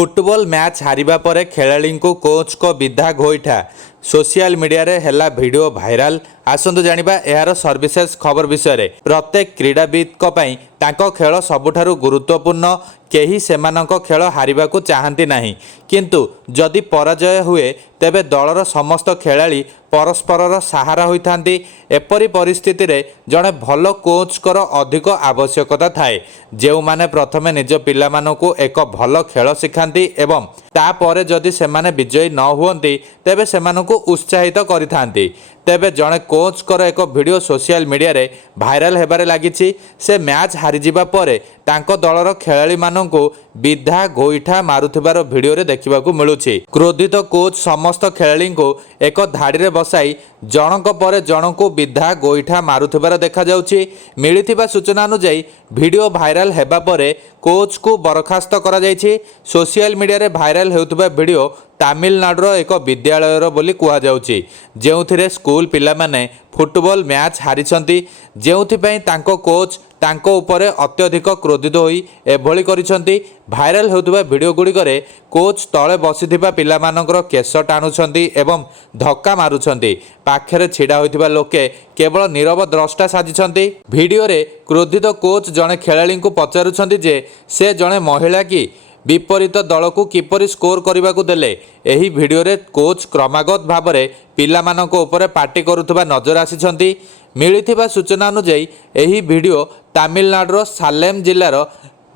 Football match हारिबा परे खेलाड़ी को कोच को विधा गोईठा सोशल मीडिया रे हेला वीडियो भाइराल। आसंतु जानिबा एहार सर्विसेस खबर विषय। प्रत्येक क्रीड़ाविद तांको खेल सबुठारु गुरुत्वपूर्ण। केही सेमानंको खेल हारिबाकू चाहंती नाही, किंतु जदि पराजय हुए तेबे दलर समस्त खेलाड़ी परस्परर सहारा होइथांती। एपरि परिस्थिति रे जणे भल कोचकर अधिक आवश्यकता थाए, जेउ माने प्रथमे निज पिलामानंकू एक भल खेल शिखांती एवं तापरे जदि सेमाने विजयी न हुअंती तेबे सेमानंकू उत्साहित करिथांती। तेबे जणे कोचकर एक वीडियो सोशल मीडिया रे भाइराल हेबारे लागिछि। से मैच हारि जिबा परे तांको दलर खेलाड़ी मानंकू विधा गोईठा मारुथिबार वीडियो रे देखिबाकू मिलुछि। क्रोधित कोच समस्त खेलाड़ी को एक धाड़ी रे बसाई जनक परे जनकू विधा गोईठा मारुथिबार देखा जाउछि। मिलिथिबा सूचना अनुसार वीडियो भाइराल हेबा परे कोच को बरखास्त करा जायछि। सोशल मीडिया रे भाइराल हेउथिबा वीडियो तमिलनाडुर एक विद्यालयर बोली कुहा जाउछि, जेउथिरे स्कूल पिला माने फुटबॉल मैच हारिछंती, जेउथिपई तांको कोच तांको उपरे अत्यधिक क्रोधित होई एभली करिसंती। भाइराल हेउथिबा वीडियो गुड़िकरे कोच तळे बसिथिबा पिलामानଙ୍କର केश टाणुछंती एवं धक्का मारुछंती। पाखरे छिड़ा होइथिबा लोके केवल नीरव द्रष्टा साजिछंती। वीडियो रे क्रोधित कोच जणे खेलाड़ी को पचारुछंती जे से जणे महिला की विपरीत दल को किपरि स्कोर करने को देले। एही वीडियो रे कोच क्रमागत भाव में पिलामानंको उपरे पार्टी करुथबा नजर आसिछंती। मिलिथिबा सूचना अनुसार एही वीडियो तमिलनाडुर सालेम जिल्लार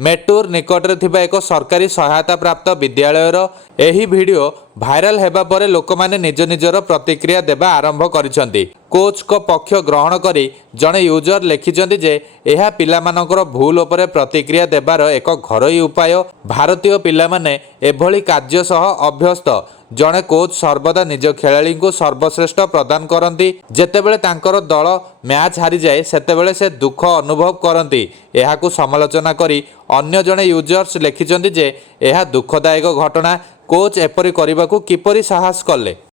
मेटूर निकटरे थिबा एक सरकारी सहायता प्राप्त विद्यालयर। एही वीडियो भाइराल हेबा परे लोकमाने निज निजर प्रतिक्रिया देबा आरंभ करिसंती। कोच को पक्ष ग्रहण करी जणे यूजर लिखिचंती जे एहा पिलामानकर भूल उपरे प्रतिक्रिया देबार एक घरोई उपाय। भारतीय पिलामाने एभली कार्य सह अभ्यस्त। जणे कोच सर्वदा निज खेलाड़ी को सर्वश्रेष्ठ प्रदान करती। जेतेबेले तांकर दल मैच हारी जाए सेतेबेले से दुख अनुभव करती। एहाकू समालोचना करी अन्य जणे यूजर्स लिखिचंती जे एहा दुखदायक घटना। कोच एपरि करिबाकू किपरि साहस कले।